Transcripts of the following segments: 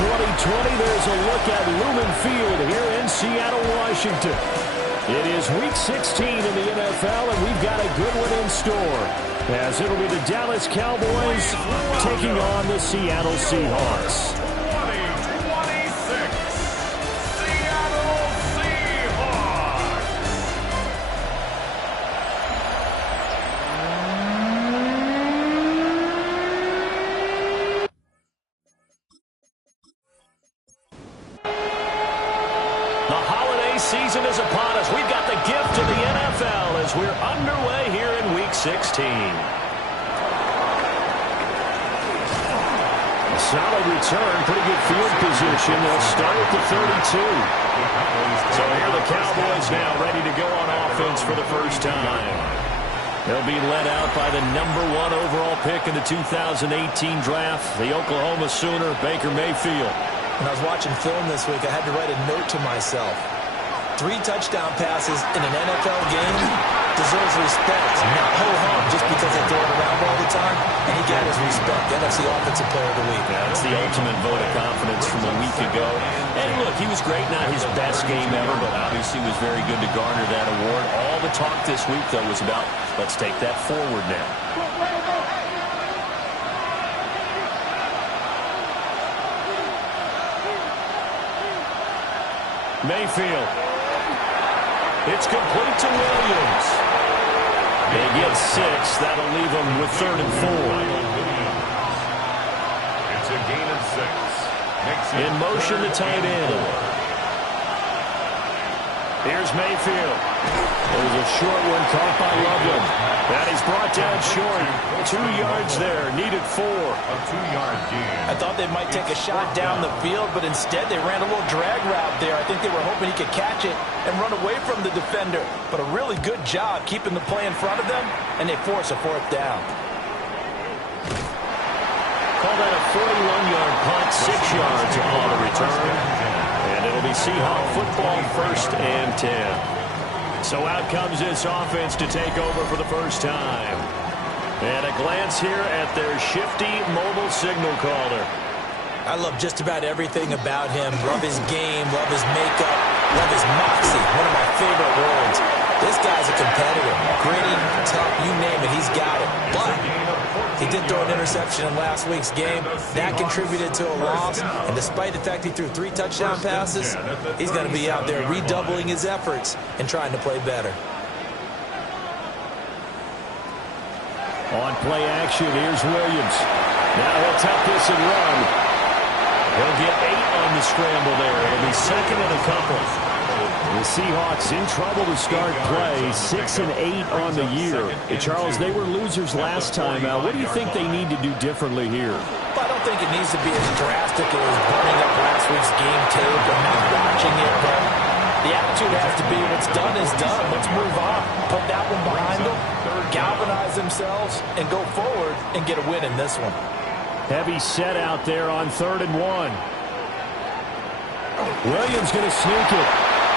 2020, there's a look at Lumen Field here in Seattle, Washington. It is Week 16 in the NFL, and we've got a good one in store, as it'll be the Dallas Cowboys taking on the Seattle Seahawks. Season is upon us. We've got the gift of the NFL as we're underway here in Week 16. A solid return, pretty good field position. They'll start at the 32. So here the Cowboys now ready to go on offense for the first time. They'll be led out by the #1 overall pick in the 2018 draft, the Oklahoma Sooner, Baker Mayfield. When I was watching film this week, I had to write a note to myself. 3 touchdown passes in an NFL game deserves respect, not ho-hum just because they throw it around all the time. And he got his respect. NFC Offensive Player of the Week. That's the ultimate vote of confidence from a week ago. And look, he was great, not his best game ever, but obviously was very good to garner that award. All the talk this week, though, was about let's take that forward now. Mayfield. It's complete to Williams. They get 6. That'll leave them with 3rd and 4. It's a gain of 6. In motion, the tight end. Here's Mayfield. There's a short one caught by Loveland. And he's brought down short. 2 yards there. Needed 4. A 2-yard gain. I thought they might take a shot down the field, but instead they ran a little drag route there. I think they were hoping he could catch it and run away from the defender. But a really good job keeping the play in front of them, and they force a 4th down. Call that a 41-yard punt, 6 yards on the return. And it'll be Seahawk football, 1st and 10. So out comes this offense to take over for the first time. And a glance here at their shifty mobile signal caller. I love just about everything about him. Love his game, love his makeup, love his moxie. One of my favorite words. This guy's a competitor. Gritty, tough, you name it, he's got it. But he did throw an interception in last week's game. That contributed to a loss. And despite the fact he threw 3 touchdown passes, he's going to be out there redoubling his efforts and trying to play better. On play action, here's Williams. Now he'll tuck this and run. He'll get 8 on the scramble there. It'll be 2nd and a couple. The Seahawks in trouble to start play, 6 and 8 on the year. Charles, they were losers last time out. What do you think they need to do differently here? Well, I don't think it needs to be as drastic as burning up last week's game tape or not watching it, but the attitude has to be what's done is done. Let's move on. Put that one behind them, galvanize themselves, and go forward and get a win in this one. Heavy set out there on 3rd and 1. Williams going to sneak it.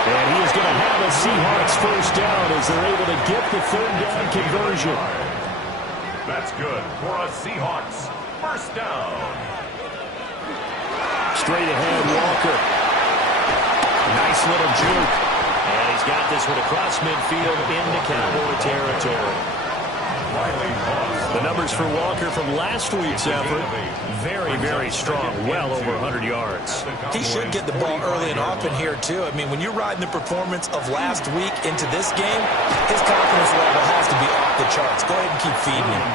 And he is going to have a Seahawks 1st down as they're able to get the 3rd down conversion. That's good for a Seahawks 1st down. Straight ahead, Walker. Nice little juke. And he's got this one across midfield into Cowboy territory. The numbers for Walker from last week's effort, very, very strong, well over 100 yards. He should get the ball early and often here, too. I mean, when you're riding the performance of last week into this game, his confidence level has to be off the charts. Go ahead and keep feeding him.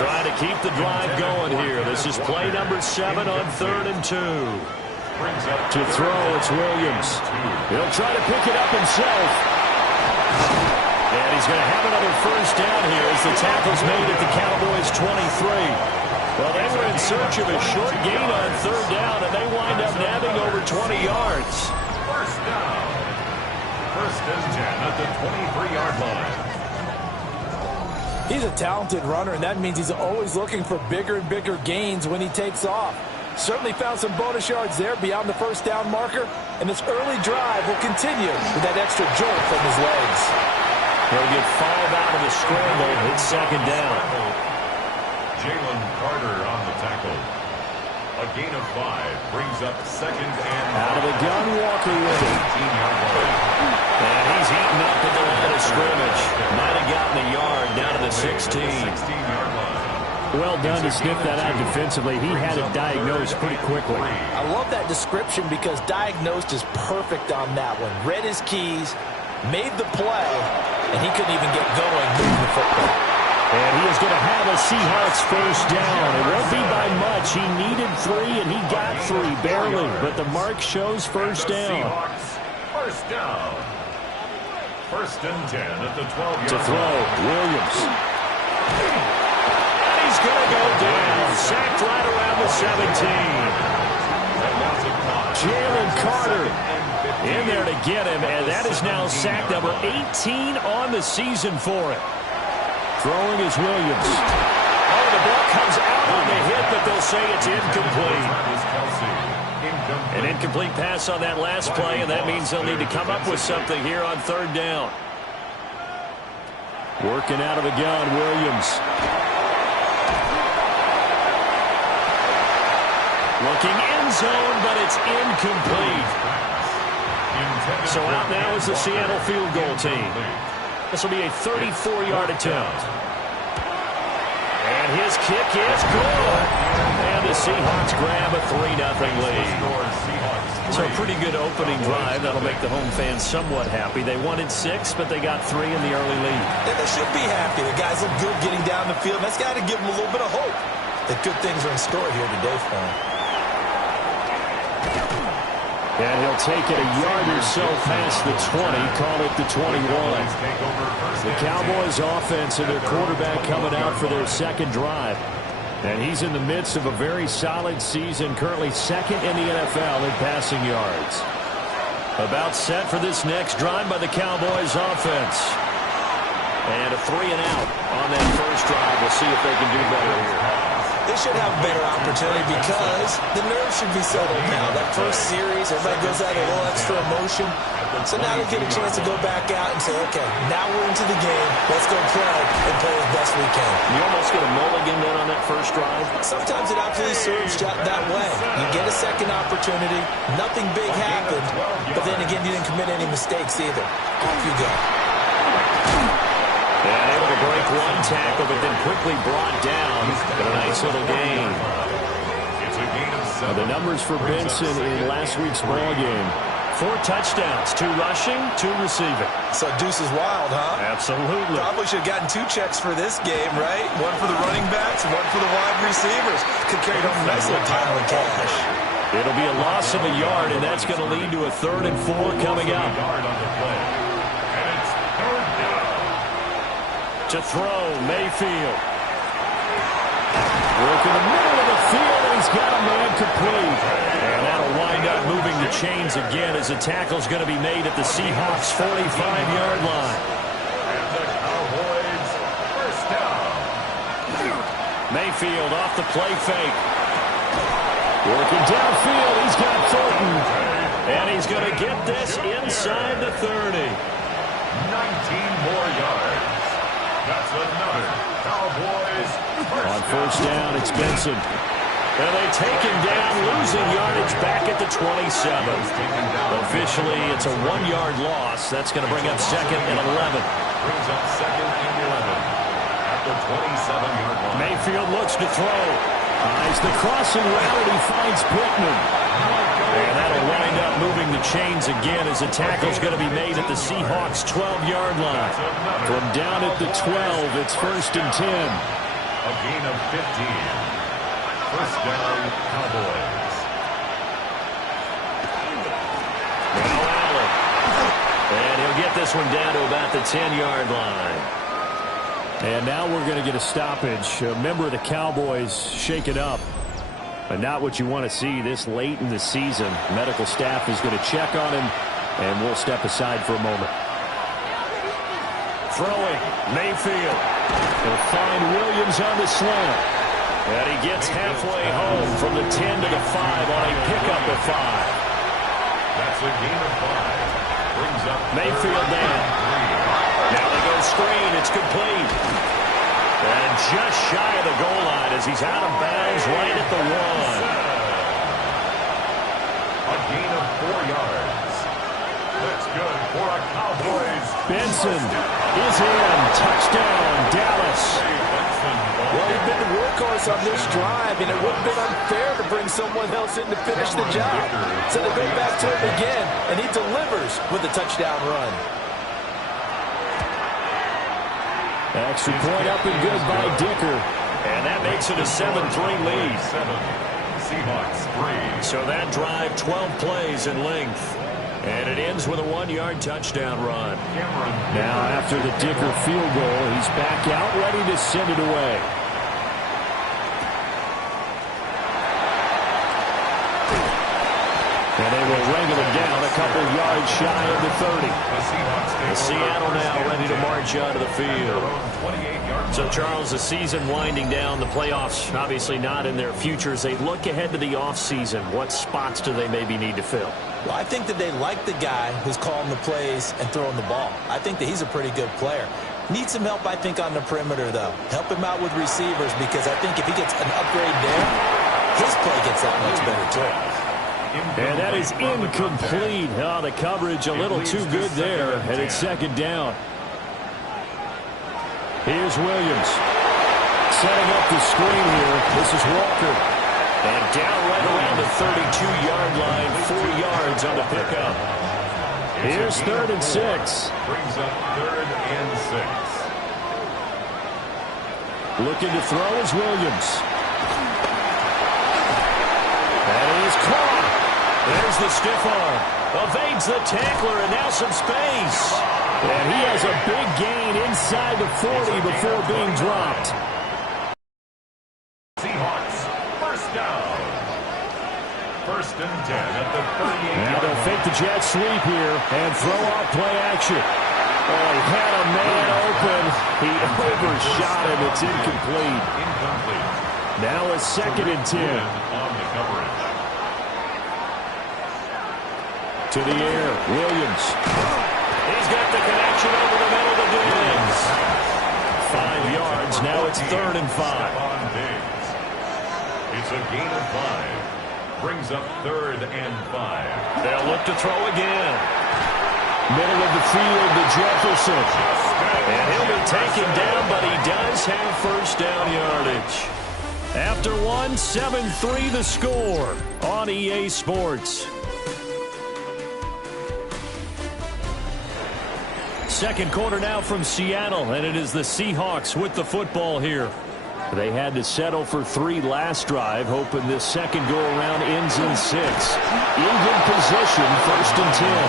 Trying to keep the drive going here. This is play number 7 on 3rd and 2. To throw, it's Williams. He'll try to pick it up himself. And he's going to have another 1st down here as the tackle's made at the Cowboys' 23. Well, they were in search of a short gain on 3rd down, and they wind up nabbing over 20 yards. 1st down. 1st and 10 at the 23-yard line. He's a talented runner, and that means he's always looking for bigger and bigger gains when he takes off. Certainly found some bonus yards there beyond the 1st down marker, and this early drive will continue with that extra jolt from his legs. He'll get fouled out of the scramble. It's 2nd down. Jalen Carter on the tackle. A gain of 5 brings up second and out of the gun, Walker with it. 18-yard line. And he's eaten up at the line of scrimmage. Might have gotten a yard down to the 16. 16-yard line. Well done to sniff that out defensively. He had it diagnosed pretty quickly. I love that description because diagnosed is perfect on that one. Read his keys, made the play, and he couldn't even get going moving the football. And he is going to have a Seahawks first down. It won't be by much. He needed 3, and he got 3, barely. But the mark shows first down. Seahawks, first down. First and 10 at the 12-yard To throw, Williams. And he's going to go down. Sacked right around the 17. Jalen Carter in there to get him, and that is now sack number 18 on the season for him. Throwing is Williams. Oh, the ball comes out on the hit, but they'll say it's incomplete. An incomplete pass on that last play, and that means they'll need to come up with something here on third down. Working out of the gun, Williams. Looking end zone, but it's incomplete. So out now is the Seattle field goal team. This will be a 34-yard attempt. And his kick is good. And the Seahawks grab a 3-0 lead. So a pretty good opening drive. That'll make the home fans somewhat happy. They wanted 6, but they got 3 in the early lead. And they should be happy. The guys look good getting down the field. That's got to give them a little bit of hope that good things are in store here today for them. And he'll take it a yard or so past the 20, call it the 21. The Cowboys offense and their quarterback coming out for their second drive. And he's in the midst of a very solid season, currently second in the NFL in passing yards. About set for this next drive by the Cowboys offense. And a 3 and out on that first drive. We'll see if they can do better here. They should have a better opportunity because the nerves should be settled now. That first series, everybody goes out a little extra emotion. So now they get a chance to go back out and say, okay, now we're into the game. Let's go play and play as best we can. You almost get a mulligan then on that first drive. Sometimes it absolutely serves that way. You get a second opportunity. Nothing big happened. But then again, you didn't commit any mistakes either. Off you go. And able to break one tackle, but then quickly brought down. But a nice little gain. The numbers for Benson in last week's ball game. 4 touchdowns, 2 rushing, 2 receiving. So Deuce is wild, huh? Absolutely. Probably should have gotten 2 checks for this game, right? One for the running backs, one for the wide receivers. Could carry home a nice little pile of cash. It'll be a loss of a yard, and that's going to lead to a 3rd and 4 coming up. To throw, Mayfield. Work in the middle of the field, and he's got a man complete. And that'll wind up moving the chains again as the tackle's going to be made at the Seahawks' 45-yard line. And the Cowboys first down. Mayfield off the play fake. Working downfield, he's got Thornton. And he's going to get this inside the 30. 19 more yards. That's another Cowboys On first down, it's Benson. And they take him down, losing yardage back at the 27. Officially, it's a 1-yard loss. That's going to bring up 2nd and 11. Brings up 2nd and 11 at the 27-yard line. Mayfield looks to throw. Eyes the crossing route, he finds Pittman. And that'll wind up moving the chains again as the tackle's going to be made at the Seahawks' 12-yard line. From down at the 12, it's 1st and 10. A gain of 15. First down, Cowboys. Now Allen. And he'll get this one down to about the 10-yard line. And now we're going to get a stoppage. A member of the Cowboys shaken up. But not what you want to see this late in the season. Medical staff is going to check on him, and we'll step aside for a moment. Throwing, Mayfield. He'll find Williams on the slant. And he gets halfway home from the 10 to the 5 on a pickup of 5. That's a gain of 5. Brings up Mayfield down. Now they go screen. It's complete. And just shy of the goal line as he's out of bounds right at the 1. A gain of 4 yards. That's good for a Cowboys. Benson is in. Touchdown, Dallas. Well, he's been the workhorse on this drive, and it would have been unfair to bring someone else in to finish the job. So they go back to him again, and he delivers with a touchdown run. Extra point up and good by Dicker. And that makes it a 7-3 lead. 7. Seahawks 3. So that drive, 12 plays in length. And it ends with a 1-yard touchdown run. Now after the Dicker field goal, he's back out ready to send it away. And they will wrangle it down a couple yards shy of the 30. And Seattle now ready to march out of the field. So, Charles, the season winding down, the playoffs obviously not in their future. As they look ahead to the offseason, what spots do they maybe need to fill? Well, I think that they like the guy who's calling the plays and throwing the ball. I think that he's a pretty good player. Needs some help, I think, on the perimeter, though. Help him out with receivers, because I think if he gets an upgrade there, his play gets that much better, too. And that is incomplete. Oh, the coverage a little too good there, and it's second down. Here's Williams. Setting up the screen here. This is Walker. And down right around the 32-yard line, 4 yards on the pickup. Here's 3rd and 6. Brings up 3rd and 6. Looking to throw is Williams. That is caught. There's the stiff arm. Evades the tackler, and now some space. And he has a big gain inside the 40 before being dropped. Seahawks, first down. 1st and 10 at the 38. Now they'll fake the jet sweep here and throw out play action. Oh, he had a man open. He overshot him. It's incomplete. Incomplete. Now a 2nd and 10. On the coverage. To the air, Williams. He's got the connection over the middle to Diggs. 5 yards. Now it's 3rd and 5. On Diggs. It's a gain of 5. Brings up 3rd and 5. They'll look to throw again. Middle of the field to Jefferson. And he'll be taken down, but he does have first down yardage. After one, 7-3 the score on EA Sports. Second quarter now from Seattle, and it is the Seahawks with the football here. They had to settle for 3 last drive, hoping this second go-around ends in 6. In good position, 1st and 10.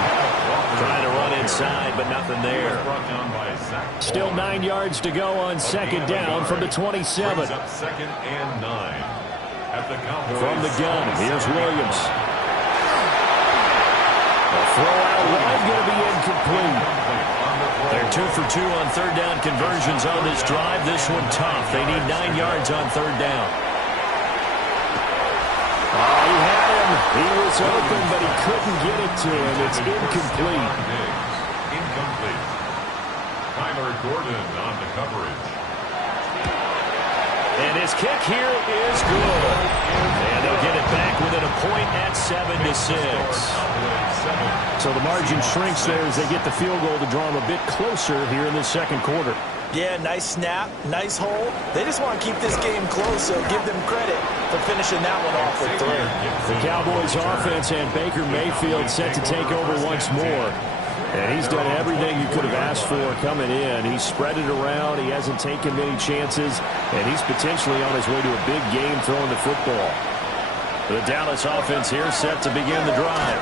Trying to run inside, but nothing there. Still 9 yards to go on second down from the 27. Brings up 2nd and 9. At the Cowboys. From the gun, here's Williams. The throw out wide going to be incomplete. They're 2 for 2 on 3rd down conversions on this drive. This one tough. They need 9 yards on 3rd down. Oh, he had him. He was open, but he couldn't get it to him. It's incomplete. Incomplete. Tyler Gordon on the coverage. And his kick here is good. And they'll get it back within a point at 7-6. So the margin shrinks there as they get the field goal to draw them a bit closer here in the second quarter. Yeah, nice snap, nice hold. They just want to keep this game close, so give them credit for finishing that one off with 3. The Cowboys offense and Baker Mayfield set to take over once more. And he's done everything you could have asked for coming in. He's spread it around. He hasn't taken many chances. And he's potentially on his way to a big game throwing the football. The Dallas offense here set to begin the drive.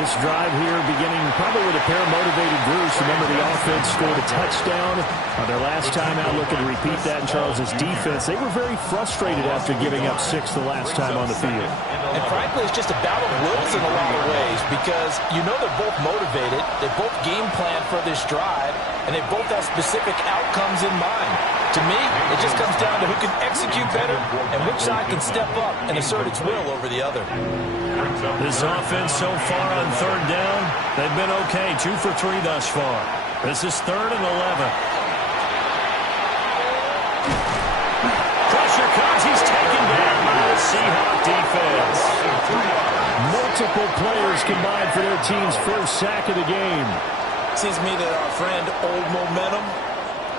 This drive here beginning probably with a pair of motivated groups. Remember, the offense scored a touchdown on their last time out. Looking to repeat that in Charles's defense. They were very frustrated after giving up 6 the last time on the field. And frankly, it's just a battle of wills in a lot of ways, because you know they're both motivated. They both game plan for this drive, and they both have specific outcomes in mind. To me, it just comes down to who can execute better and which side can step up and assert its will over the other. This offense so far on 3rd down, they've been okay. 2 for 3 thus far. This is 3rd and 11. Pressure comes. He's taken down by the Seahawks defense. More multiple players combined for their team's first sack of the game. Seems to me that our friend Old Momentum,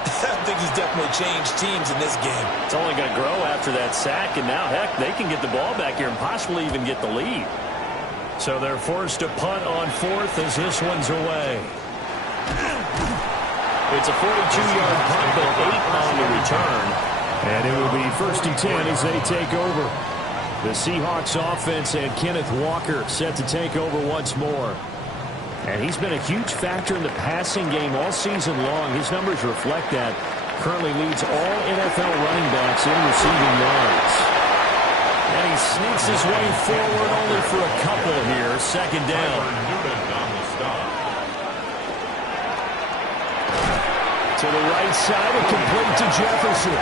I think he's definitely changed teams in this game. It's only going to grow after that sack, and now, heck, they can get the ball back here and possibly even get the lead. So they're forced to punt on fourth as this one's away. It's a 42-yard punt, but 8 on the return. And it will be 1st and 10 as they take over. The Seahawks offense and Kenneth Walker set to take over once more. And he's been a huge factor in the passing game all season long. His numbers reflect that. Currently leads all NFL running backs in receiving yards. And he sneaks his way forward only for a couple here. 2nd down. To the right side and complete to Jefferson.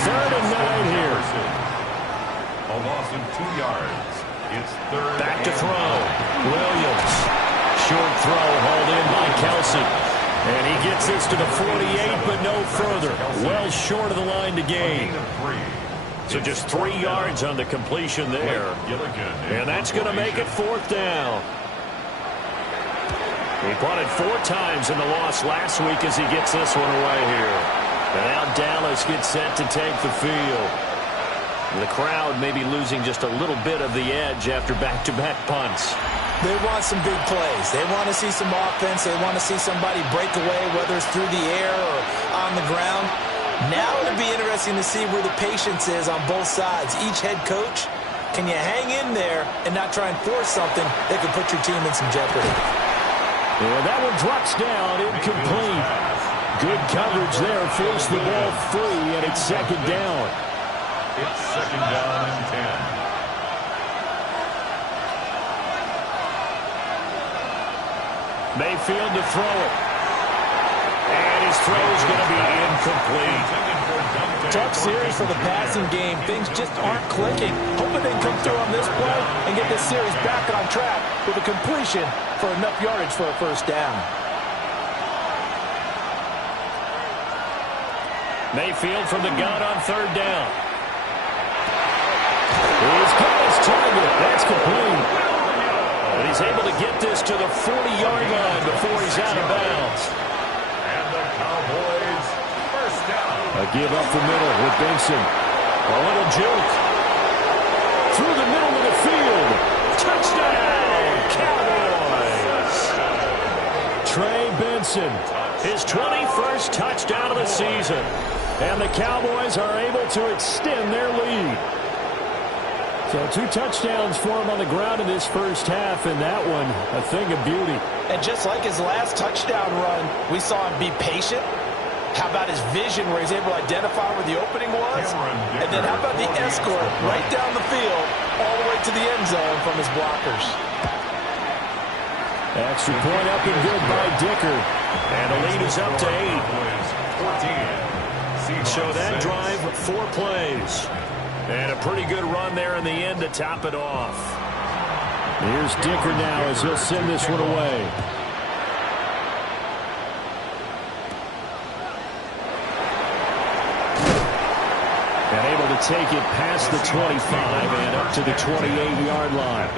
3rd and 9 here. A loss of 2 yards. It's 3rd. Back to throw. Williams. Short throw hauled in by Kelsey. And he gets this to the 48, but no further. Well short of the line to gain. So just 3 yards on the completion there. And that's going to make it 4th down. He punted 4 times in the loss last week as he gets this one away here. And now Dallas gets set to take the field. The crowd may be losing just a little bit of the edge after back-to-back punts. They want some big plays. They want to see some offense. They want to see somebody break away, whether it's through the air or on the ground. Now it'll be interesting to see where the patience is on both sides. Each head coach, can you hang in there and not try and force something that could put your team in some jeopardy? Yeah, that one drops down, incomplete. Good coverage there, forced the ball free, and it's 2nd down. It's 2nd down and 10. Mayfield to throw it. And his throw is going to be incomplete. Tough series for the passing game. Things just aren't clicking. Hoping they can come through on this play and get this series back on track with a completion for enough yardage for a 1st down. Mayfield from the gun on 3rd down. He's got his target. That's complete. And he's able to get this to the 40-yard line before he's out of bounds. And the Cowboys 1st down. A give up the middle with Benson. A little juke. Through the middle of the field. Touchdown, Cowboys. Trey Benson, his 21st touchdown of the season. And the Cowboys are able to extend their lead. So 2 touchdowns for him on the ground in this first half, and that one a thing of beauty. And just like his last touchdown run, we saw him be patient. How about his vision where he's able to identify where the opening was? And then how about the escort right down the field all the way to the end zone from his blockers? Extra point up and good by Dicker. And the lead is up to 8. So that drive, 4 plays. And a pretty good run there in the end to top it off. Here's Dicker now as he'll send this one away. And able to take it past the 25 and up to the 28-yard line.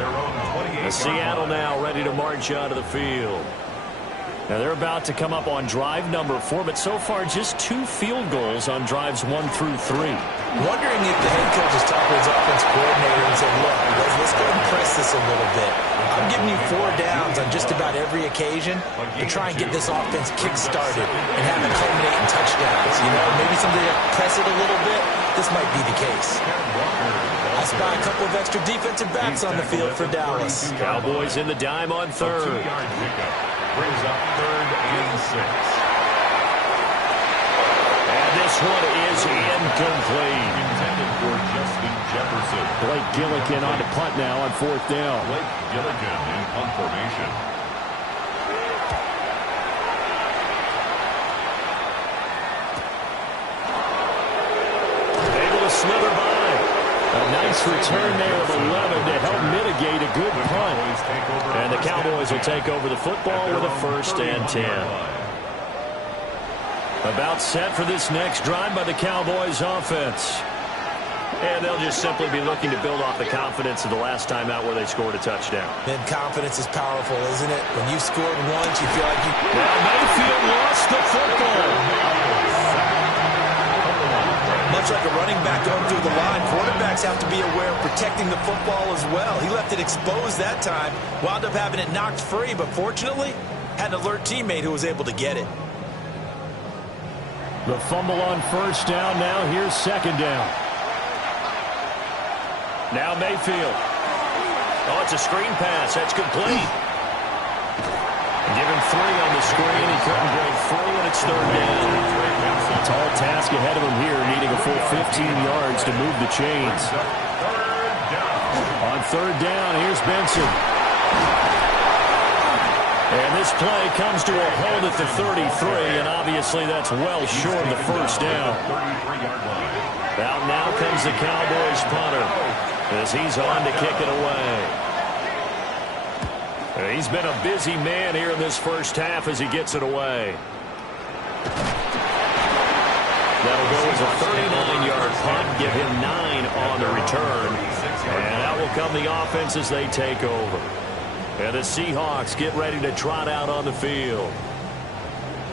Seattle now ready to march out of the field. Now they're about to come up on drive number 4, but so far just 2 field goals on drives 1 through 3. Wondering if the head coach is talking to his offense coordinator and said, look, let's go and press this a little bit. I'm giving you 4 downs on just about every occasion to try and get this offense kick-started and have it culminate in touchdowns. You know, maybe somebody to press it a little bit. This might be the case. I spy a couple of extra defensive backs on the field for Dallas. Cowboys in the dime on 3rd. Brings up 3rd and 6. And this one is incomplete. Intended for Justin Jefferson. Blake Gillikin on the punt now on 4th down. Blake Gillikin in punt formation. Able to slither by. A nice return there of 11 to help mitigate a good punt. And the Cowboys will take over the football with a 1st and 10. About set for this next drive by the Cowboys offense. And they'll just simply be looking to build off the confidence of the last time out where they scored a touchdown. And confidence is powerful, isn't it? When you scored once, you feel like you... Now Mayfield lost the football. Much like a running back going through the line, quarterbacks have to be aware of protecting the football as well. He left it exposed that time, wound up having it knocked free, but fortunately, had an alert teammate who was able to get it. The fumble on first down. Now here's second down. Now Mayfield. Oh, it's a screen pass. That's complete. Given 3 on the screen. He couldn't break free, and it's third down. A tall task ahead of him here, needing a full 15 yards to move the chains. On third down, here's Benson. And this play comes to a hold at the 33, and obviously that's well short of the first down. Out now comes the Cowboys punter as he's on to kick it away. He's been a busy man here in this first half as he gets it away. That'll go as a 39-yard punt, give him 9 on the return. And out will come the offense as they take over. And the Seahawks get ready to trot out on the field.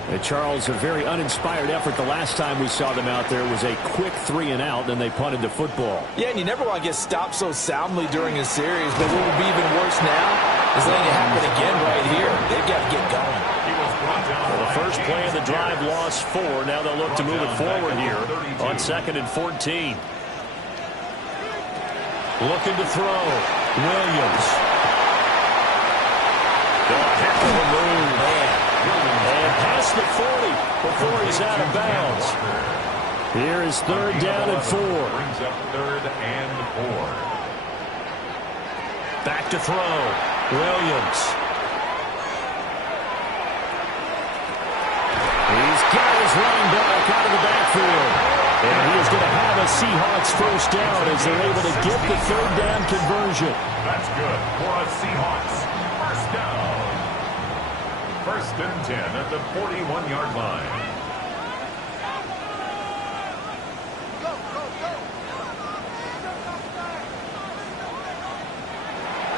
And Charles, a very uninspired effort the last time we saw them out there was a quick 3 and out, then they punted the football. Yeah, and you never want to get stopped so soundly during a series, but what would be even worse now is letting it happen again right here. They've got to get going. Well, the first play of the drive lost 4. Now they'll look to move it forward here on 2nd and 14. Looking to throw. Williams. Heck of a move. And past the 40 before he's out of bounds. Here is third down and 4. Brings up 3rd and 4. Back to throw. Williams. He's got his running back out of the backfield. And he is going to have a Seahawks first down as they're able to get the third down conversion. That's good for a Seahawks first down. 1st and 10 at the 41-yard line.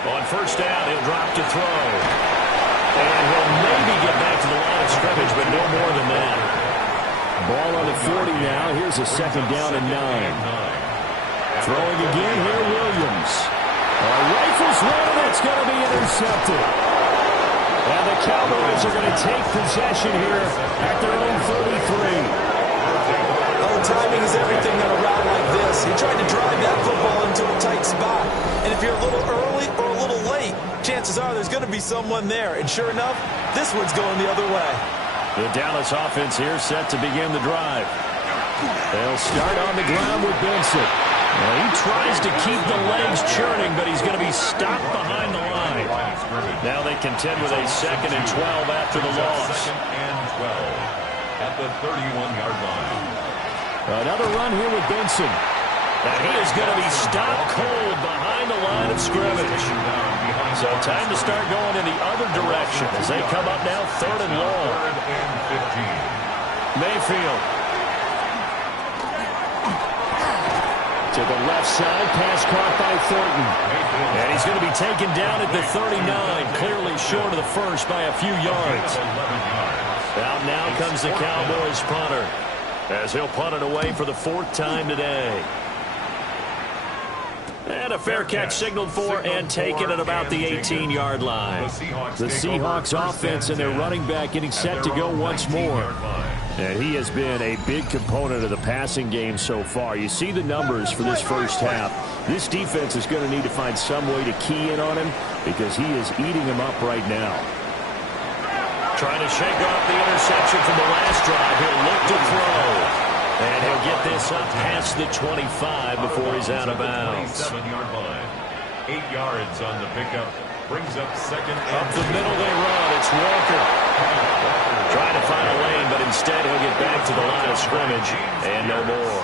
On first down, he'll drop to throw. And he'll maybe get back to the line of scrimmage, but no more than that. Ball on the 40 now. Here's a 2nd down and 9. Throwing again here, Williams. Rifles one, it's going to be intercepted. And the Cowboys are going to take possession here at their own 33. Oh, timing is everything on a route like this. He tried to drive that football into a tight spot. And if you're a little early or a little late, chances are there's going to be someone there. And sure enough, this one's going the other way. The Dallas offense here set to begin the drive. They'll start on the ground with Benson. Well, he tries to keep the legs churning, but he's going to be stopped behind the line. Now they contend with a 2nd and 12 after the loss. 2nd and 12 at the 31-yard line. Another run here with Benson. And he is going to be stopped cold behind the line of scrimmage. So time to start going in the other direction as they come up now 3rd and long. 3rd and 15. Mayfield. To the left side, pass caught by Thornton. And he's going to be taken down at the 39, clearly short of the first by a few yards. Out now comes the Cowboys punter as he'll punt it away for the 4th time today. And a fair catch signaled for and taken at about the 18-yard line. The Seahawks offense and their running back getting set to go once more. And he has been a big component of the passing game so far. You see the numbers for this first half. This defense is going to need to find some way to key in on him because he is eating him up right now. Trying to shake off the interception from the last drive. He'll look to throw. And he'll get this up past the 25 before he's out of bounds. 7-yard line. 8 yards on the pickup. Brings up 2nd and up the middle they run. It's Walker. Trying to find a lane, but instead he'll get back to the line of scrimmage. And no more.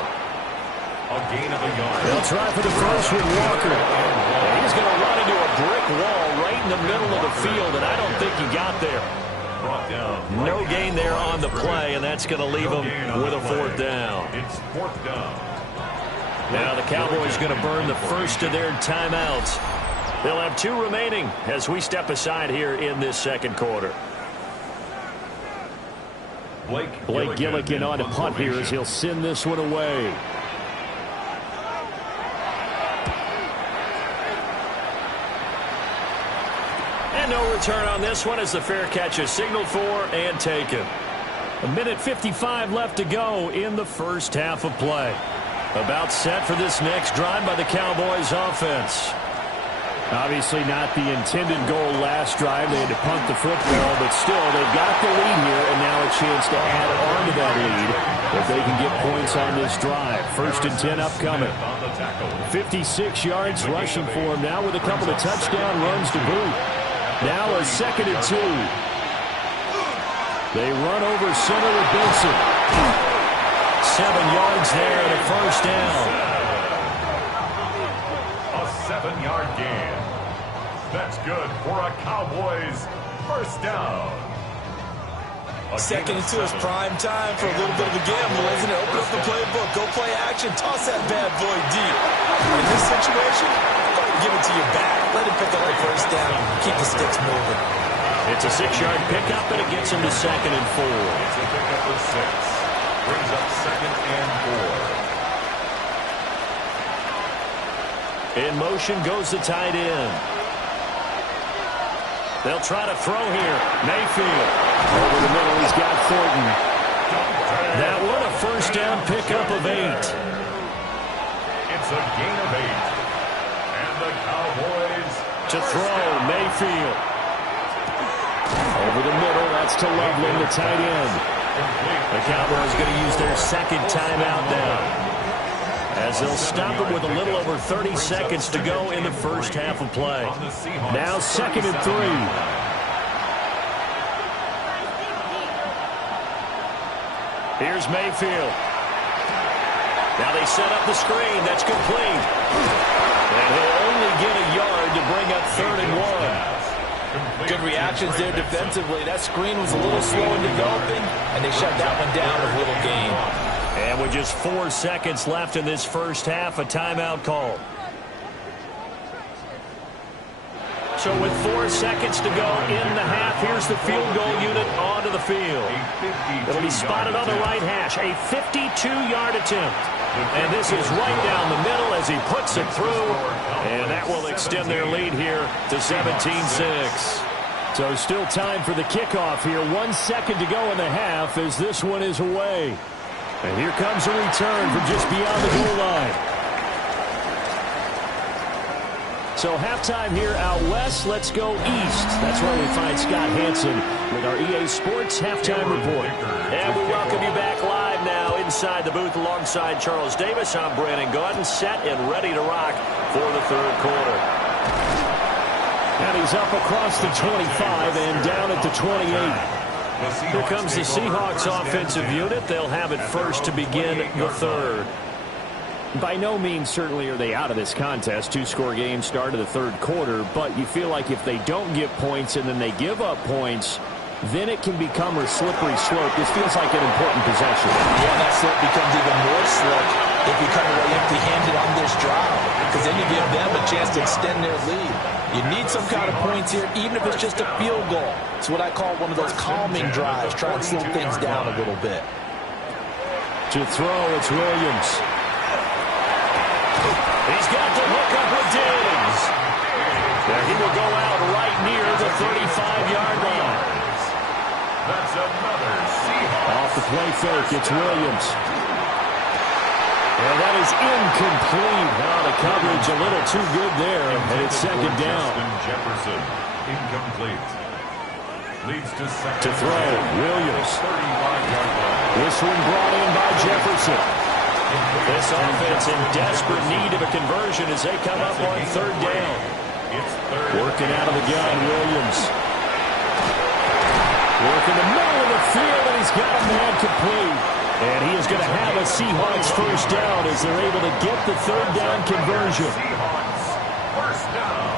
A gain of a yard. They'll try for the first with Walker. And he's going to run into a brick wall right in the middle of the field, and I don't think he got there. No gain there on the play, and that's going to leave him with a 4th down. It's 4th down. Now the Cowboys going to burn the first of their timeouts. They'll have 2 remaining as we step aside here in this second quarter. Blake Gillikin on to punt here as he'll send this one away. And no return on this one as the fair catch is signaled for and taken. 1:55 left to go in the first half of play. About set for this next drive by the Cowboys offense. Obviously not the intended goal last drive. They had to punt the football, but still they've got the lead here and now a chance to add on to that lead if they can get points on this drive. 1st and 10 upcoming. 56 yards rushing for him now with a couple of touchdown runs to boot. Now a 2nd and 2. They run over center with Benson. 7 yards there and a first down. A 7-yard gain. That's good for a Cowboys first down. 2nd and 2 is prime time for a little bit of a gamble, isn't it? Open up the playbook, go play action, toss that bad boy deep. In this situation, give it to your back. Let him pick up the first down. Keep the sticks moving. It's a 6-yard pickup, and it gets him to 2nd and 4. It's a pickup of 6. Brings up 2nd and 4. In motion goes the tight end. They'll try to throw here. Mayfield. Over the middle, he's got Thornton. That one a first down pickup of 8. It's a gain of 8. And the Cowboys To throw, Mayfield. Over the middle, that's to Loveland, the tight end. The Cowboys going to use their 2nd timeout now, as they'll stop it with a little over 30 seconds to go in the first half of play. Now 2nd and 3. Here's Mayfield. Now they set up the screen. That's complete. And he'll only get a yard to bring up 3rd and 1. Good reactions there defensively. That screen was a little slow in developing, and they shut that one down with little gain. And with just 4 seconds left in this first half, a timeout call. So with 4 seconds to go in the half, here's the field goal unit onto the field. It'll be spotted on the right hash. A 52-yard attempt. And this is right down the middle as he puts it through. And that will extend their lead here to 17-6. So still time for the kickoff here. 1 second to go in the half as this one is away. And here comes a return from just beyond the goal line. So halftime here out west. Let's go east. That's where we find Scott Hansen with our EA Sports Halftime Report. And we welcome you back live now inside the booth alongside Charles Davis. I'm Brandon Gaudin, set and ready to rock for the 3rd quarter. And he's up across the 25 and down at the 28. Here comes the Seahawks offensive unit. They'll have it first to begin the 3rd. By no means certainly are they out of this contest. 2-score game start of the 3rd quarter, but you feel like if they don't get points and then they give up points, then it can become a slippery slope. This feels like an important possession. Yeah, that slope becomes even more slick if you come away empty-handed on this drive, because then you give them a chance to extend their lead. You need some kind of points here, even if it's just a field goal. It's what I call one of those calming drives. Try and slow things down a little bit. To throw, it's Williams. He's got the hook up with Diggs. There he will go out right near the 35-yard line. That's another Seahawks. Off the play fake, it's Williams. And that is incomplete. Now the coverage a little too good there, and it's 2nd down. Jefferson, incomplete. Leads to 2nd. To throw, Williams. 35-yard line. This one brought in by Jefferson. This offense in desperate need of a conversion as they come up on 3rd down. Working out of the gun, Williams. Working the middle of the field, and he's got a man complete. And he is going to have a Seahawks first down as they're able to get the 3rd down conversion. Seahawks first down.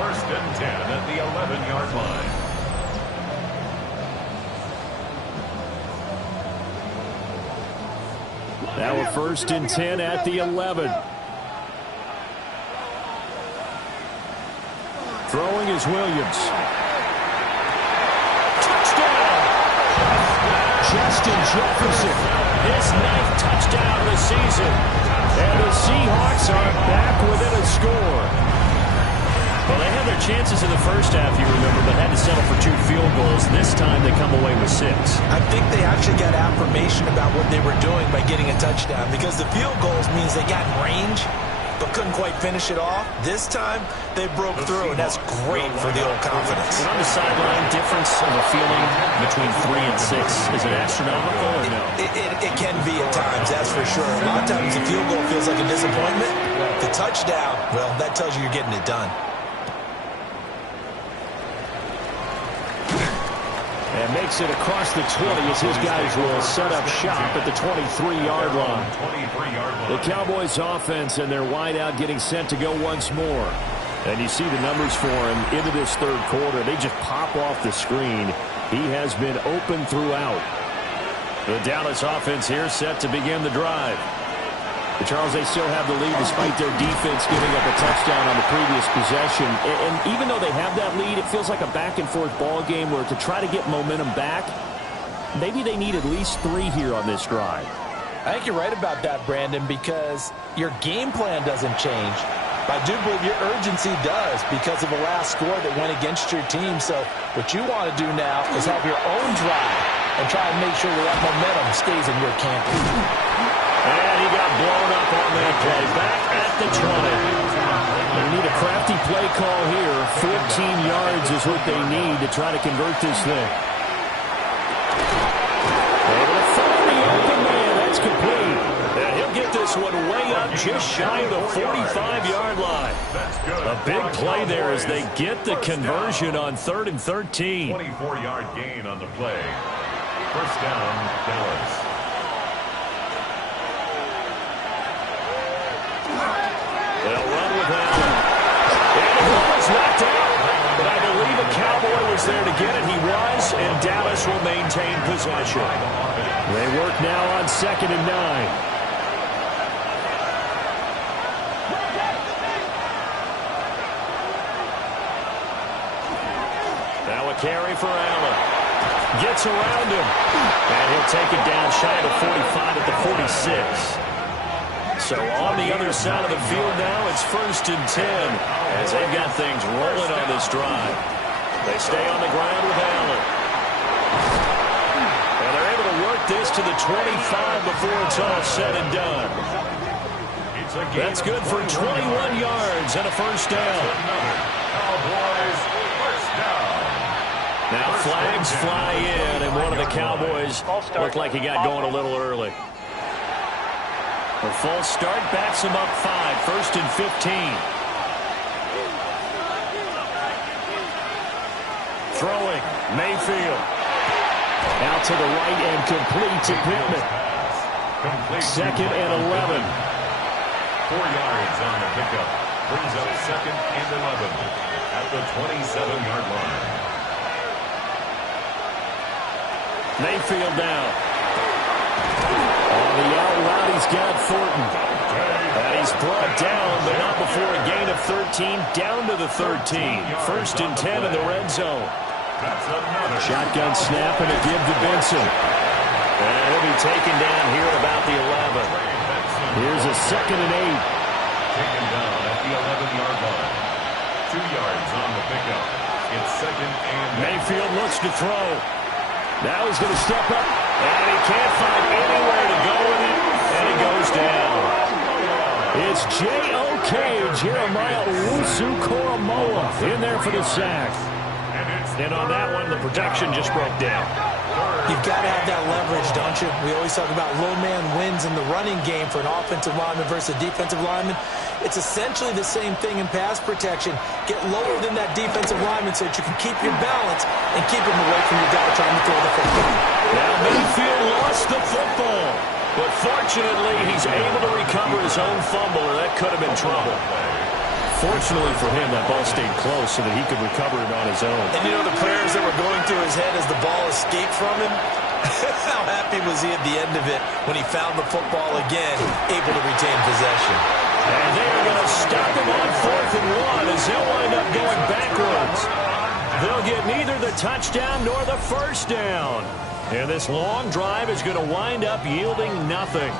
1st and 10 at the 11-yard line. Now a 1st and 10 at the 11. Throwing is Williams. Touchdown! Justin Jefferson. His 9th touchdown of the season. And the Seahawks are back within a score. Well, they had their chances in the first half, you remember, but had to settle for 2 field goals. This time they come away with 6. I think they actually got affirmation about what they were doing by getting a touchdown, because the field goals means they got in range but couldn't quite finish it off. This time they broke through, and that's great for the old confidence. And on the sideline, difference of a feeling between 3 and 6, is it astronomical or no? It can be at times, that's for sure. A lot of times the field goal feels like a disappointment. The touchdown, well, that tells you you're getting it done. And makes it across the 20 as his guys will set up shop at the 23-yard line. The Cowboys offense and their wideout getting set to go once more. And you see the numbers for him into this 3rd quarter. They just pop off the screen. He has been open throughout. The Dallas offense here set to begin the drive. But Charles, they still have the lead despite their defense giving up a touchdown on the previous possession. And even though they have that lead, it feels like a back-and-forth ball game where to try to get momentum back, maybe they need at least 3 here on this drive. I think you're right about that, Brandon, because your game plan doesn't change. I do believe your urgency does because of the last score that went against your team. So what you want to do now is have your own drive and try and make sure that momentum stays in your camp. And he got blown up on that play. Back at the 20. They need a crafty play call here. 14 yards is what they need to try to convert this thing. Able to find the open man. That's complete. And he'll get this one way up just shy of the 45-yard line. A big play there as they get the conversion on 3rd and 13. 24-yard gain on the play. 1st down, Dallas. They'll run with Allen. And the ball is knocked out. But I believe a Cowboy was there to get it. He was, and Dallas will maintain possession. They work now on 2nd and 9. Now a carry for Allen. Gets around him. And he'll take it down shy of the 45 at the 46. So on the other side of the field now, it's 1st and 10 as they've got things rolling on this drive. They stay on the ground with Allen. And they're able to work this to the 25 before it's all said and done. That's good for 21 yards and a 1st down. Cowboys, 1st down. Now flags fly in, and one of the Cowboys looked like he got going a little early. A false start backs him up 5, 1st and 15. Throwing, Mayfield. Out to the right and complete to Pittman. 2nd and 11. 4 yards on the pickup. Brings up 2nd and 11 at the 27-yard line. Mayfield now. On the out route, he's got Thornton. And he's brought down, but not before a gain of 13, down to the 13. 1st and 10 in the red zone. Shotgun snap and a give to Benson. And he'll be taken down here at about the 11. Here's a 2nd and 8. Taken down at the 11-yard line. 2 yards on the pickup. It's 2nd and Mayfield looks to throw. Now he's going to step up. And he can't find anywhere to go with it. And he goes down. It's J.O.K. Jeremiah Owusu-Koramoah in there for the sack. And on that one, the protection just broke down. You've got to have that leverage, don't you? We always talk about low man wins in the running game for an offensive lineman versus a defensive lineman. It's essentially the same thing in pass protection. Get lower than that defensive lineman so that you can keep your balance and keep him away from your guy trying to throw the football. Now Mayfield lost the football. But fortunately, he's able to recover his own fumble, or that could have been trouble. Fortunately for him, that ball stayed close so that he could recover it on his own. And you know the prayers that were going through his head as the ball escaped from him? How happy was he at the end of it when he found the football again, able to retain possession? And they are going to stop him on 4th and 1 as he'll wind up going backwards. They'll get neither the touchdown nor the first down. And this long drive is going to wind up yielding nothing.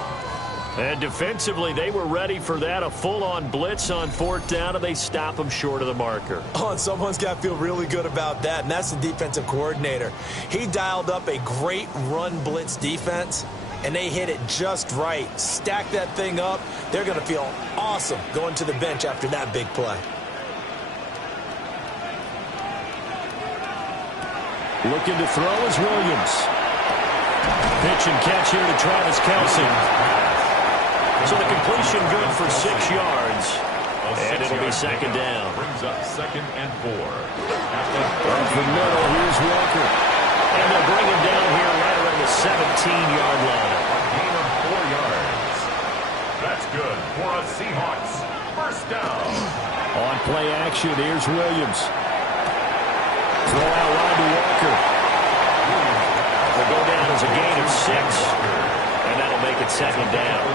And defensively, they were ready for that, a full-on blitz on 4th down, and they stop him short of the marker. Oh, and someone's got to feel really good about that, and that's the defensive coordinator. He dialed up a great run blitz defense, and they hit it just right. Stack that thing up. They're going to feel awesome going to the bench after that big play. Looking to throw is Williams. Pitch and catch here to Travis Kelce. So the completion good for 6 yards. And it'll be 2nd down. Brings up 2nd and 4. Off the middle, here's Walker. And they'll bring him down here right around the 17-yard line. A gain of 4 yards. That's good for a Seahawks. First down. On play action, here's Williams. Throw out wide to Walker. They'll go down as a gain of 6. And that'll make it 2nd down.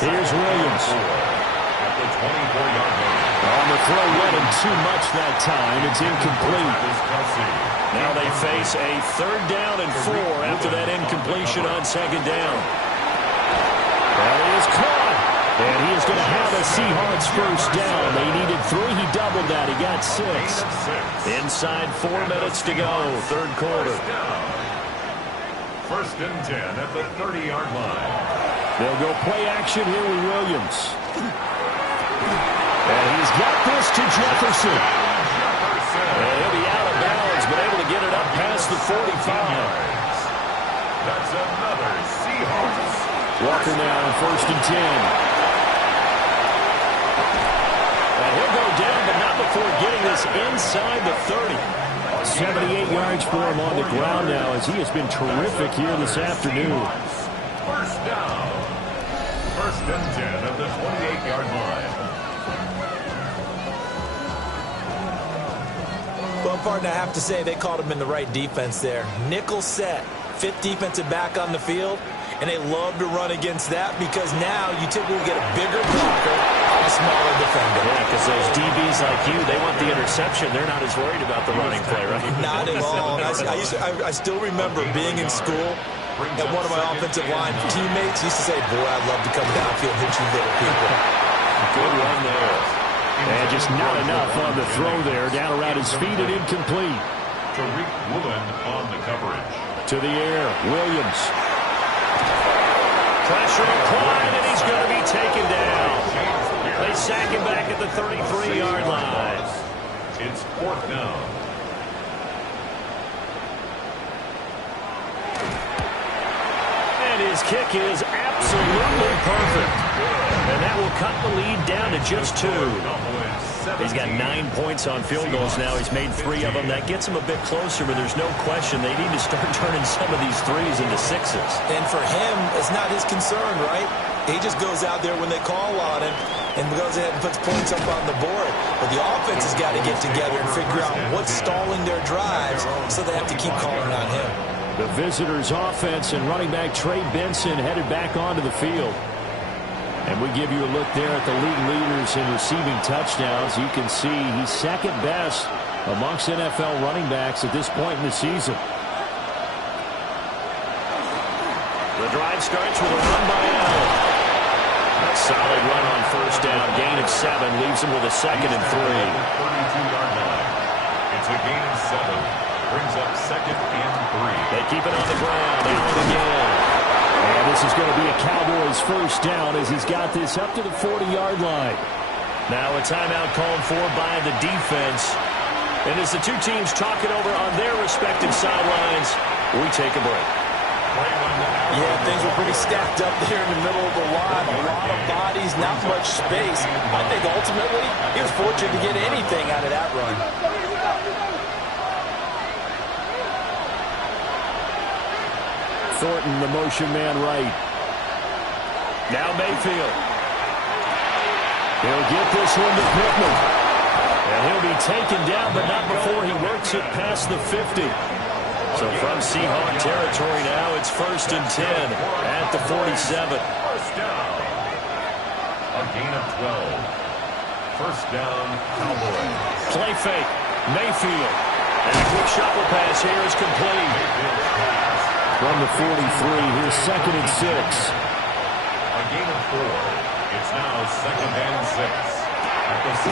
Here's Williams. At the 24-yard line. On the throw, went him too much that time. It's incomplete. Now they face a 3rd down and 4 after that incompletion on 2nd down. That is caught. And he is going to have a Seahawks first down. They needed 3. He doubled that. He got 6. Inside 4 minutes to go. 3rd quarter. First and 10 at the 30-yard line. They'll go play action here with Williams. And he's got this to Jefferson. And he'll be out of bounds, but able to get it up past the 45. That's another Seahawks. Walker now on 1st and 10. And he'll go down, but not before getting this inside the 30. 78 yards for him on the ground now as he has been terrific here this afternoon. First down. First and 10 at the 28-yard line. Well, partner, I have to say they called him in the right defense there. Nickel set, 5th defensive back on the field, and they love to run against that because now you typically get a bigger blocker on a smaller defender. Yeah, because those DBs like you, they want the interception. They're not as worried about the running play, right? Not at all. I still remember being in school, and one of my offensive line teammates used to say, boy, I'd love to come downfield and hit you little people. Good run there. And just not enough on the throw there. Down around his feet and incomplete. Tariq Woolen on the coverage. To the air, Williams. Pressure applied, and he's going to be taken down. They sack him back at the 33-yard line. It's 4th down. And his kick is absolutely perfect. And that will cut the lead down to just 2. He's got 9 points on field goals now. He's made 3 of them. That gets him a bit closer, but there's no question they need to start turning some of these 3s into 6s. And for him, it's not his concern, right? He just goes out there when they call on him and goes ahead and puts points up on the board. But the offense has got to get together and figure out what's stalling their drives, so they have to keep calling on him. The visitors' offense and running back Trey Benson headed back onto the field. And we give you a look there at the league leaders in receiving touchdowns. You can see he's 2nd best amongst NFL running backs at this point in the season. The drive starts with a run by Allen. A solid run on 1st down. Gain of 7 leaves him with a 2nd and 3. 32-yard line. It's a gain of 7. Brings up 2nd and 3. They keep it on the ground. Allen again. And this is going to be a Cowboys first down as he's got this up to the 40-yard line. Now a timeout called for by the defense. And as the two teams talk it over on their respective sidelines, we take a break. Yeah, things were pretty stacked up there in the middle of the line. A lot of bodies, not much space. I think ultimately he was fortunate to get anything out of that run. Thornton, the motion man right. Now Mayfield. He'll get this one to Pittman. And he'll be taken down, but not before he works it past the 50. So from Seahawk territory now, it's 1st and 10 at the 47. First down. A gain of 12. First down, Cowboys. Play fake. Mayfield. And a quick shuffle pass here is complete. From the 43, here's 2nd and 6. A gain of 4. It's now 2nd and 6.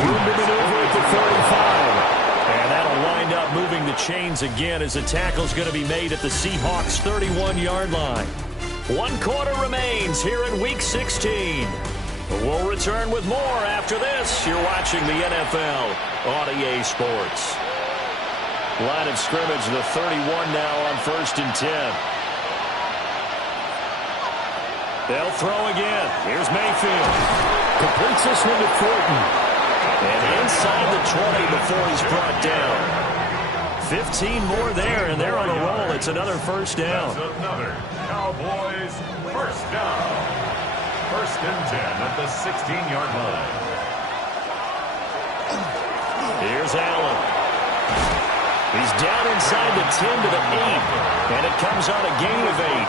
Room to maneuver at the 45. And that'll wind up moving the chains again as the tackle's going to be made at the Seahawks' 31-yard line. 1 quarter remains here in Week 16. We'll return with more after this. You're watching the NFL on EA Sports. Line of scrimmage, the 31 now on 1st and 10. They'll throw again. Here's Mayfield. Completes this one to Thornton. And inside the 20 before he's brought down. 15 more there, and they're on a roll. It's another first down. That's another Cowboys first down. 1st and 10 at the 16-yard line. Here's Allen. He's down inside the 10 to the 8, and it comes on a gain of 8.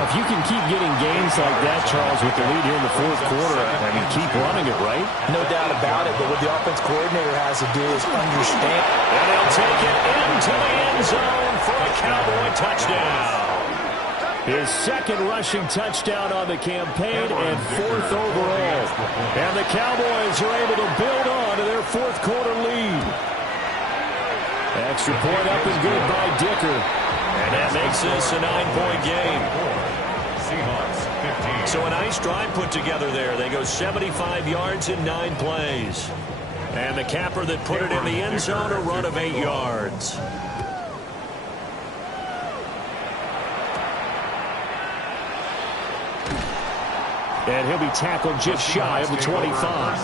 If you can keep getting gains like that, Charles, with the lead here in the 4th quarter, I mean, keep running it, right? No doubt about it, but what the offense coordinator has to do is understand. And they'll take it into the end zone for a Cowboy touchdown. His 2nd rushing touchdown on the campaign and 4th overall. And the Cowboys are able to build on to their 4th quarter lead. Extra point up and good by Dicker. And that makes this a 9-point game. Seahawks 15. So a nice drive put together there. They go 75 yards in 9 plays. And the capper that put it in the end zone, a run of 8 yards. And he'll be tackled just shy of the 25.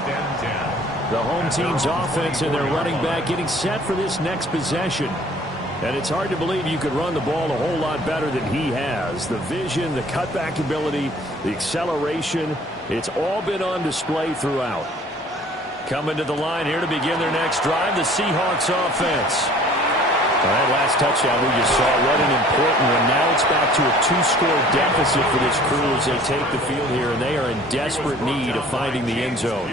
The home team's offense and their running back getting set for this next possession. And it's hard to believe you could run the ball a whole lot better than he has. The vision, the cutback ability, the acceleration, it's all been on display throughout. Coming to the line here to begin their next drive, the Seahawks offense. Well, that last touchdown we just saw, what an important one. Now it's back to a 2-score deficit for this crew as they take the field here, and they are in desperate need of finding the end zone.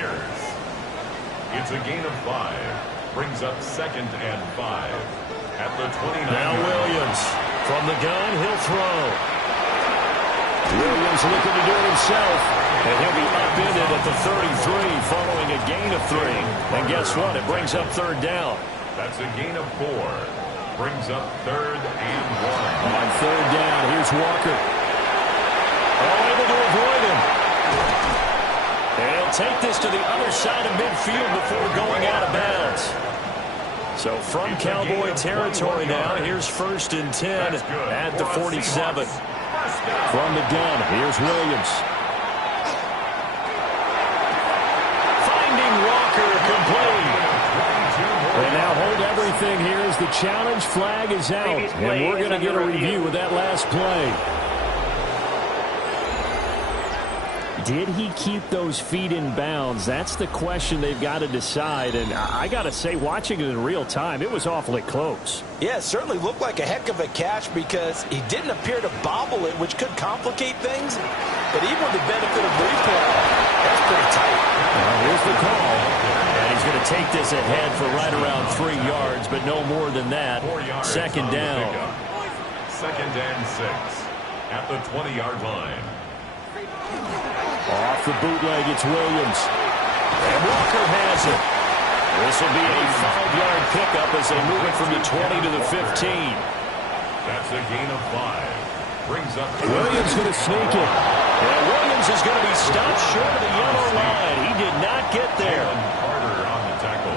It's a gain of 5. Brings up 2nd and 5. At the 29. Now Williams from the gun, he'll throw. Williams looking to do it himself, and he'll be upended at the 33 following a gain of 3. And guess what? It brings up 3rd down. That's a gain of 4. Brings up 3rd and 1. On 3rd down, here's Walker. Able to avoid him. And he'll take this to the other side of midfield before going out of bounds. So from Cowboy territory now, here's 1st and 10 at the 47. From the gun, here's Williams. Finding Walker complete. They now hold everything here as the challenge flag is out. And we're going to get a review of that last play. Did he keep those feet in bounds? That's the question they've got to decide. And I got to say, watching it in real time, it was awfully close. Yeah, it certainly looked like a heck of a catch because he didn't appear to bobble it, which could complicate things. But even with the benefit of replay, that's pretty tight. Well, here's the call. And he's going to take this ahead for right around 3 yards, but no more than that. 2nd down. 2nd and 6 at the 20-yard line. Off the bootleg, it's Williams. And Walker has it. This will be a 5-yard pickup as they move it from the 20 to the 15. That's a gain of 5. Brings up Williams going to sneak it. And Williams is going to be stopped short of the yellow line. He did not get there. Carter on the tackle.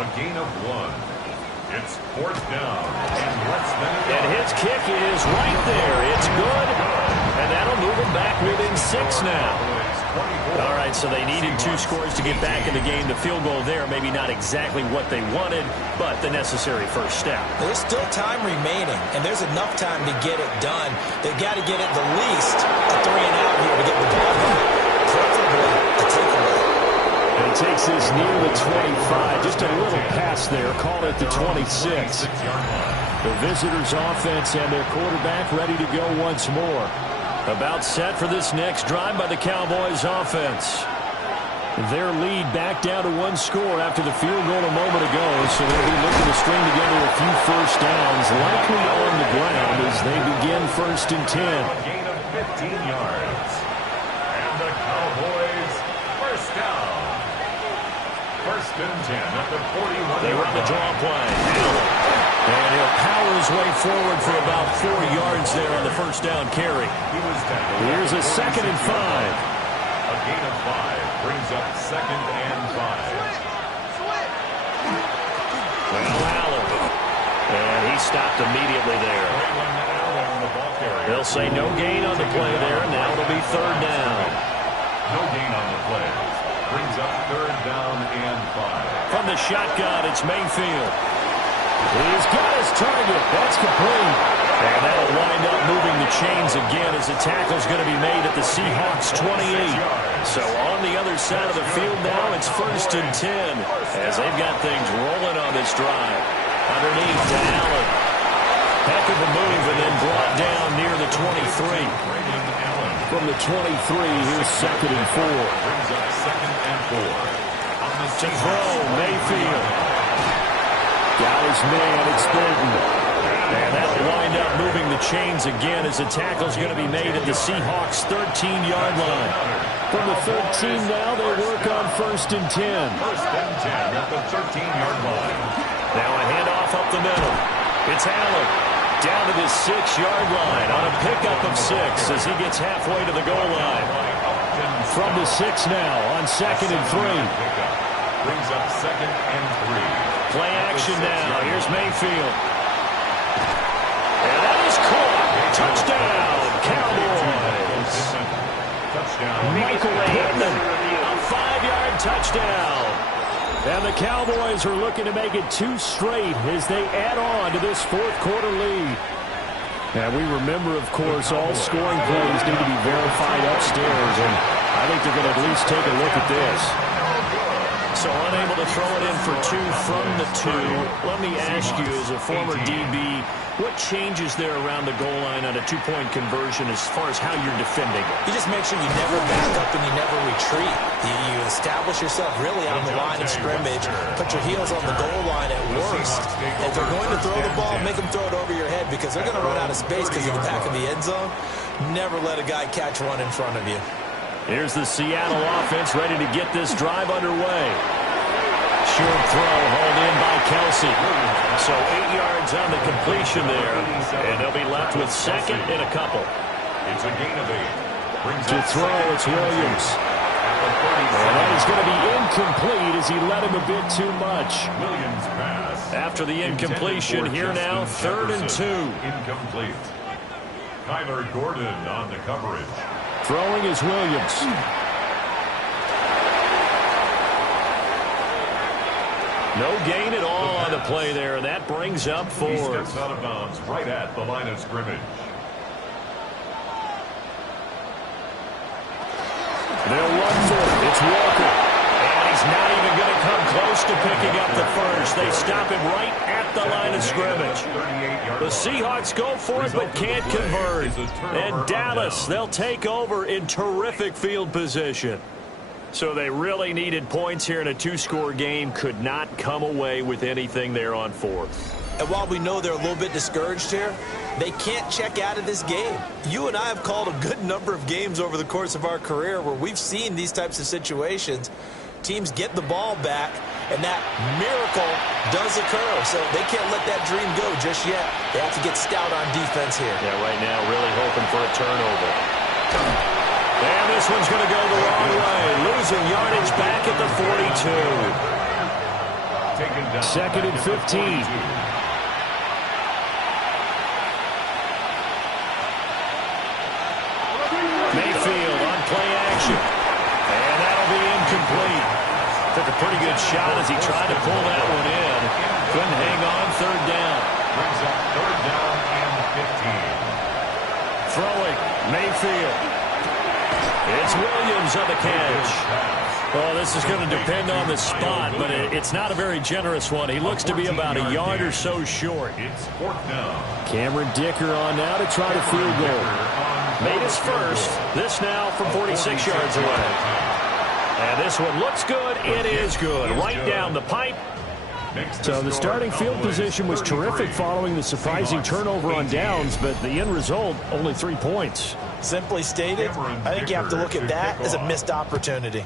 A gain of 1. It's 4th down and less than a yard. And his kick is right there. It's good. And that'll move them back within 6 now. All right, so they needed 2 scores to get back in the game. The field goal there, maybe not exactly what they wanted, but the necessary first step. There's still time remaining, and there's enough time to get it done. They've got to get it the least a 3-and-out here to get the ball done. Preferably a takeaway. And he takes this near the 25. Just a little pass there. Call it the 26. 6-yard line. The visitors' offense and their quarterback ready to go once more. About set for this next drive by the Cowboys offense. Their lead back down to one score after the field goal a moment ago, so they'll be looking to string together a few first downs, likely on the ground as they begin 1st and 10. A gain of 15 yards. And the Cowboys first down. 1st and 10 at the 41. They run the draw play. And he'll power his way forward for about 4 yards there on the first down carry. Here's a 2nd and 5. A gain of 5 brings up 2nd and 5. Well, Allen. And he stopped immediately there. They'll say no gain on the play there. Now it'll be 3rd down. No gain on the play. Brings up 3rd down and 5. From the shotgun, it's Mayfield. He's got his target. That's complete. And that'll wind up moving the chains again as the tackle's going to be made at the Seahawks 28. So on the other side of the field now, it's 1st and 10 as they've got things rolling on this drive. Underneath to Allen. Heck of a move and then brought down near the 23. From the 23, here's 2nd and 4. Brings up 2nd and 4. To throw, Mayfield. Got his man, it's Bolton. And that'll wind up moving the chains again as the tackle's going to be made at the Seahawks' 13-yard line. From the 13 now, they work on 1st and 10. 1st and 10 at the 13-yard line. Now a handoff up the middle. It's Allen down to the 6-yard line on a pickup of 6 as he gets halfway to the goal line. From the 6 now on 2nd and 3. Brings up 2nd and 3. Play action now. Here's Mayfield. And that is caught. Touchdown, Cowboys. Touchdown. Michael Pittman, a 5-yard touchdown. And the Cowboys are looking to make it 2 straight as they add on to this 4th quarter lead. And we remember, of course, all scoring plays need to be verified upstairs, and I think they're going to at least take a look at this. So unable to throw it in for 2 from the 2. Let me ask you, as a former DB, what changes there around the goal line on a 2-point conversion as far as how you're defending it? You just make sure you never back up and you never retreat. You establish yourself really on the line of scrimmage, put your heels on the goal line at worst. If they're going to throw the ball, make them throw it over your head because they're going to run out of space because of the back of the end zone. Never let a guy catch one in front of you. Here's the Seattle offense ready to get this drive underway. Short throw hauled in by Kelsey. So 8 yards on the completion there. And they'll be left with 2nd and a couple. It's a gain of 8. To throw, it's Williams. And that is going to be incomplete as he let him a bit too much. Williams pass. After the incompletion, here now, 3rd and 2. Incomplete. Kyler Gordon on the coverage. Throwing is Williams. No gain at all on the play there, and that brings up 4. He steps out of bounds right at the line of scrimmage. They'll run for it. It's Walker. And he's not even going to come close to picking up the first. They stop him right at the line of scrimmage. The Seahawks go for it but can't convert. And Dallas, they'll take over in terrific field position. So they really needed points here in a 2-score game. Could not come away with anything there on 4th. And while we know they're a little bit discouraged here, they can't check out of this game. You and I have called a good number of games over the course of our career where we've seen these types of situations. Teams get the ball back, and that miracle does occur. So they can't let that dream go just yet. They have to get stout on defense here. Yeah, right now really hoping for a turnover. And this one's going to go the wrong way. Losing yardage back at the 42. 2nd and 15. Mayfield on play action. And that'll be incomplete. Took a pretty good shot as he tried to pull that one in. Couldn't hang on. 3rd down. Brings up 3rd down and 15. Throwing, Mayfield. It's Williams on the catch. Well, this is going to depend on the spot, but it's not a very generous one. He looks to be about a yard or so short. It's 4th down. Cameron Dicker on now to try the field goal. Made his first. This now from 46 yards away. And this one looks good. It is good. Right down the pipe. So the starting field position was terrific following the surprising turnover on downs, but the end result, only 3 points. Simply stated, I think you have to look at that as a missed opportunity.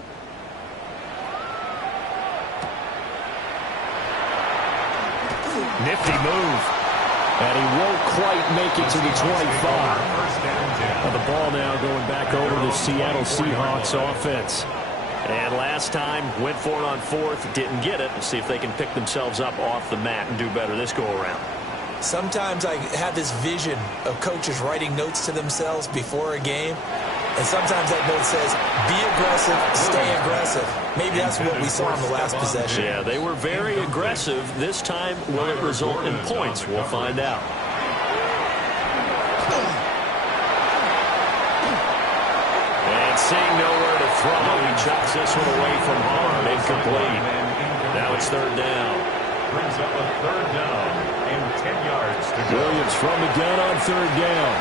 Nifty move. And he won't quite make it to the 25. Well, the ball now going back over to the Seattle Seahawks offense. And last time, went for it on 4th, didn't get it. Let's see if they can pick themselves up off the mat and do better this go-around. Sometimes I have this vision of coaches writing notes to themselves before a game. And sometimes that note says, be aggressive, stay aggressive. Maybe that's what we saw in the last possession. Yeah, they were very aggressive. This time, will it result in points? We'll find out. And seeing nowhere to throw, he chucks this one away from harm. Incomplete. Now it's 3rd down. Brings up a 3rd down and 10 yards to go. Williams from the gun on 3rd down.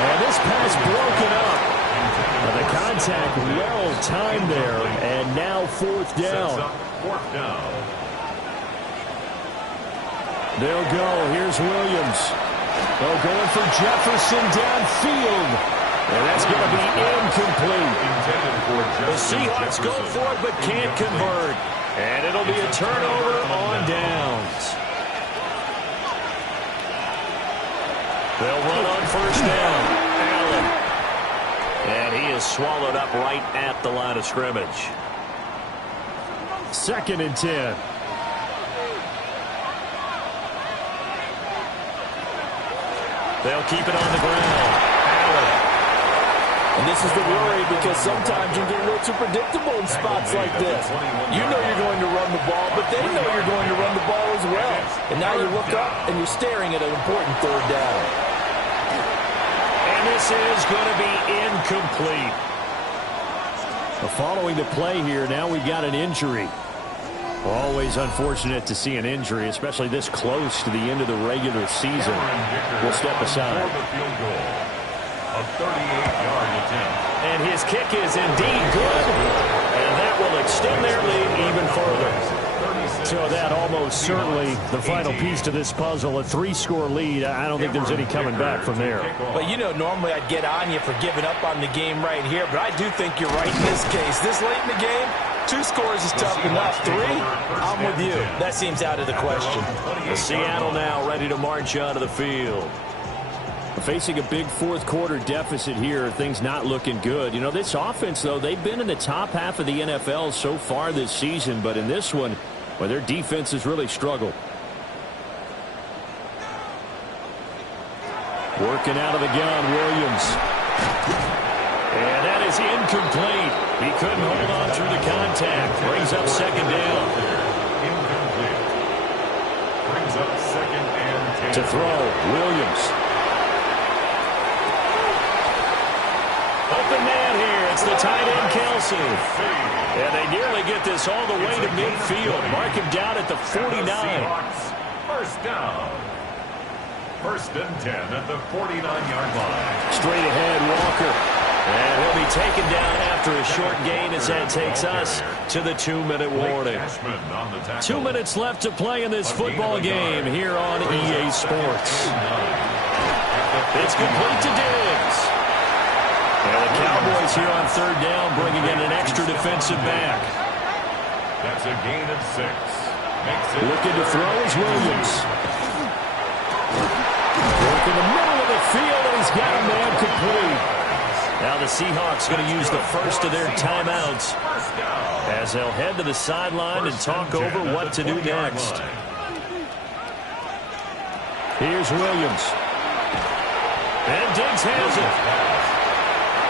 And this pass broken up. The contact well timed there, and now 4th down. 4th down. They'll go. Here's Williams. They're going for Jefferson downfield. And that's going to be incomplete. The Seahawks go for it but can't convert. And it'll be a turnover on downs. They'll run on 1st down. Allen. And he is swallowed up right at the line of scrimmage. 2nd and 10. They'll keep it on the ground. Allen. And this is the worry because sometimes you get a little too predictable in spots like this. You know you're going to run the ball, but they know you're going to run the ball as well. And now you look up and you're staring at an important 3rd down. And this is going to be incomplete. Following the play here, now we've got an injury. Always unfortunate to see an injury, especially this close to the end of the regular season. We'll step aside. A 38-yard attempt. And his kick is indeed good. And that will extend their lead even further. So that almost certainly the final piece to this puzzle, a 3-score lead. I don't think there's any coming back from there. But, you know, normally I'd get on you for giving up on the game right here, but I do think you're right in this case. This late in the game, 2 scores is tough enough. 3, I'm with you. That seems out of the question. Seattle now ready to march onto the field. Facing a big 4th quarter deficit here, things not looking good. You know, this offense, though, they've been in the top half of the NFL so far this season, but in this one, well, their defense has really struggled. Working out of the gun, Williams. And that is incomplete. He couldn't hold on through the contact. Brings up 2nd down. Incomplete. Brings up 2nd and 10. To throw, Williams. Open man here. It's the tight end, Kelsey. And they nearly get this all the way to midfield. Mark him down at the 49. First down. 1st and 10 at the 49-yard line. Straight ahead, Walker. And he'll be taken down after a short gain as that takes us to the 2-minute warning. 2 minutes left to play in this football game here on EA Sports. It's complete to Diggs. And the Cowboys here on 3rd down bringing in an extra defensive back. That's a gain of 6. Looking to throw is Williams. Work in the middle of the field, and he's got a man complete. Now the Seahawks going to use the first of their timeouts as they'll head to the sideline and talk over what to do next. Here's Williams. And Diggs has it.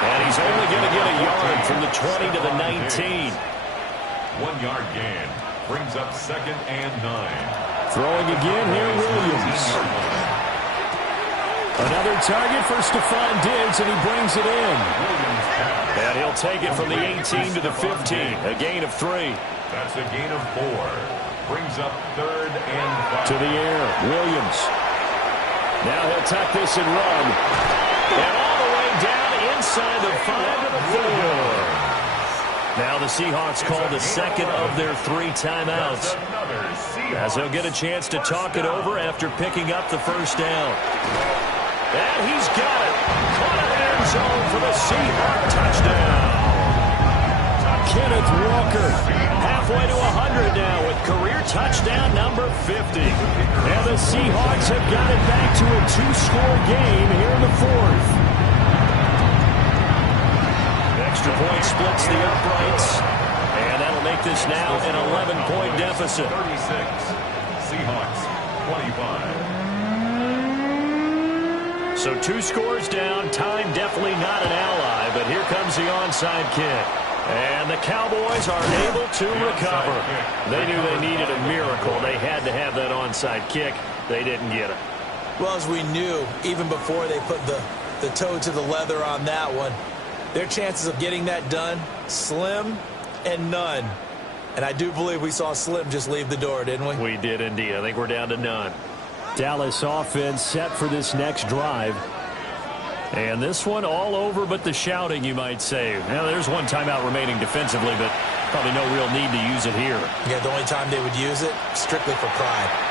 And he's only going to get a yard from the 20 to the 19. 1-yard gain. Brings up 2nd and 9. Throwing again here, Williams. Another target for Stephon Diggs, and he brings it in. And he'll take it from the 18 to the 15. A gain of 3. That's a gain of 4. Brings up 3rd and 5. To the air, Williams. Now he'll tuck this and run. And all the way down inside the 5 to the 4. Now the Seahawks call the second of their 3 timeouts, as they'll get a chance to talk it over after picking up the first down. And he's got it. Caught in the end zone for the Seahawks touchdown. Kenneth Walker halfway to 100 now with career touchdown number 50. Now the Seahawks have got it back to a 2-score game here in the 4th. Extra point splits the uprights, and that'll make this now an 11-point deficit. 36, Seahawks 25. So 2 scores down. Time definitely not an ally, but here comes the onside kick. And the Cowboys are able to recover. They knew they needed a miracle. They had to have that onside kick. They didn't get it. Well, as we knew, even before they put the toe to the leather on that one, their chances of getting that done, slim and none. And I do believe we saw Slim just leave the door, didn't we? We did indeed. I think we're down to none. Dallas offense set for this next drive. And this one all over but the shouting, you might say. Now, there's one timeout remaining defensively, but probably no real need to use it here. Yeah, the only time they would use it, strictly for pride.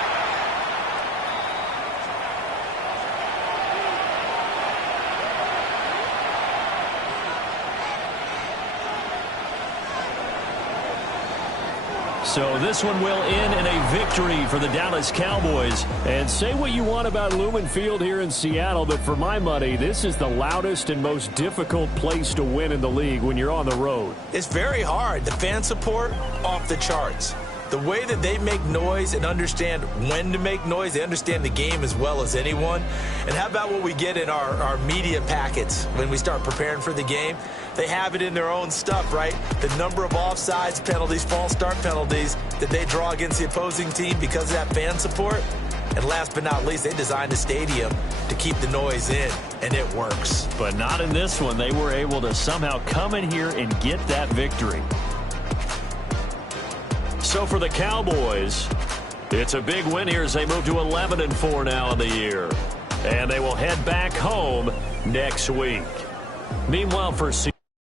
So this one will end in a victory for the Dallas Cowboys. And say what you want about Lumen Field here in Seattle, but for my money, this is the loudest and most difficult place to win in the league when you're on the road. It's very hard. The fan support, off the charts. The way that they make noise and understand when to make noise, they understand the game as well as anyone. And how about what we get in our media packets when we start preparing for the game? They have it in their own stuff, right? The number of offsides penalties, false start penalties that they draw against the opposing team because of that fan support. And last but not least, they designed a stadium to keep the noise in, and it works. But not in this one. They were able to somehow come in here and get that victory. So for the Cowboys, it's a big win here as they move to 11-4 now in the year. And they will head back home next week. Meanwhile, for